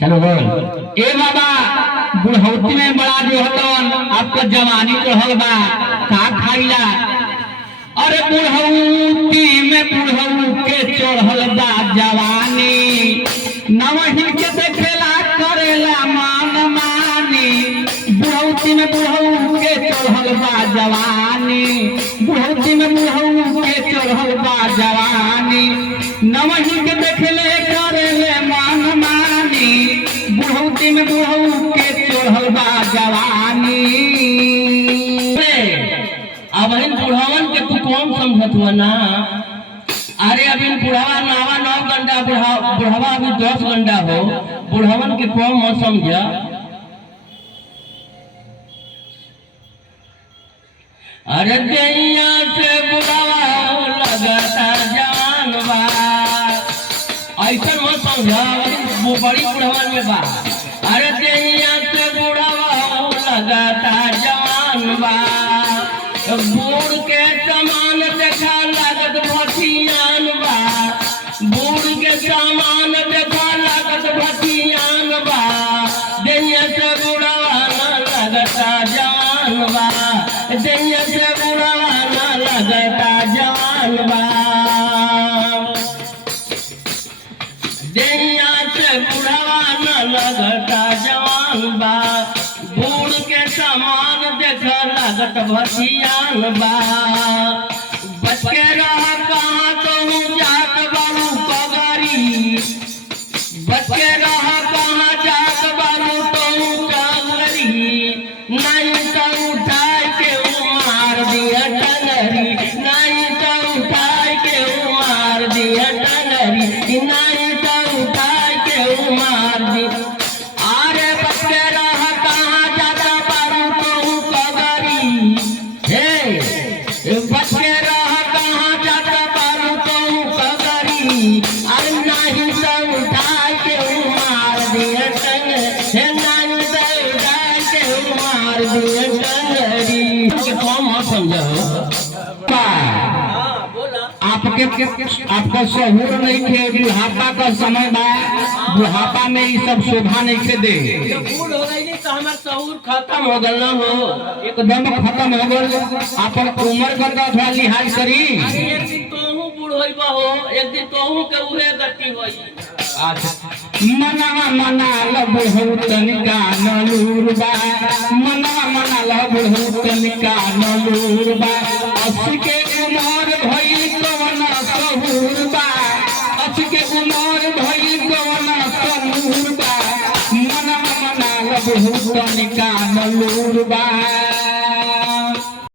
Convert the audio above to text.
चलो बोल। ए बाबा बुढ़ौती में बड़ा जो हतन आपका जवानी चढ़ल बा का खाइला। अरे बुढ़ौती में बुढ़ऊ के चढ़ल बा जवानी नवहिन के देखेला करेला मान मानी। बुढ़ौती में बुढ़ऊ के चढ़ल बा जवानी बुढ़ौती में बुढ़ऊ के चढ़ल बा जवानी नवहिन के देखेले करेले मान मानी। बुढ़ौती में बुढ़ऊ के चढ़ल बा जवानी। अब इन बुढ़ावन के तू कौन समझत हुआ ना। अरे अभी बुढ़ावा नावा 9 घंटा बुढ़ावा अभी 10 घंटा हो बुढ़ावन के कौन मत समझा। अरे दैया से बुढ़ावा लगता जान बा ऐसा मत समझा वो बड़ी बुढ़ावन में बा। अरे दैया से बुढ़ावा लगता जान बा बूढ़ के समान देखा लागत भथियान बा बूढ़ के समान देखा लागत भथियान बा। दैया से बुढ़ावा न लगता जवान बा दैया से बुढ़ावा न लगता जवान बा दैया से बुढ़ावा न लगता जवान बा बूढ़ के समान देखा लागत भथियान बा। बच के रह कहाँ कहूँ जात बाबू कगरी बच के रह कहाँ जात बाबू कहूँ कगरी नहीं तो उठाए के मार दिया टंगरी नहीं तो उठाए के मार दिया टंगरी नहीं तो उठाए के मार दी। अरे बच के रह कहाँ जाता बाबू कहूँ कगरी हे बच के रह कहाँ जाता बाबू कहूँ कगरी। अरे नहीं तो उठाए के मार दिया टंग हे नहीं तो उठाए के मार दिया टंगरी। कौन मत समझो आपका शहूर नहीं थे बुढ़ापा का समय बा बुढ़ापा में ये सब शोभा नहीं थे दे बूढ़ हो गई तो हमारा शहूर खत्म हो गल ना हो एकदम खत्म हो गल। अपन उम्र का थोड़ा लिहाज करी। एक दिन तोहू बूढ़ होई हो एक दिन तोहू के उहे गति होई। मनवा मना ल बुढ़ऊ तनिका नलूर बा मनवा मना ल बुढ़ऊ तनिका नलूर बा। 80 के उम्र भइल कवन सहूर बा 80 के उम्र भइल कवन सहूर बा मनवा मना ल बुढ़ऊ तनिका नलूर बा।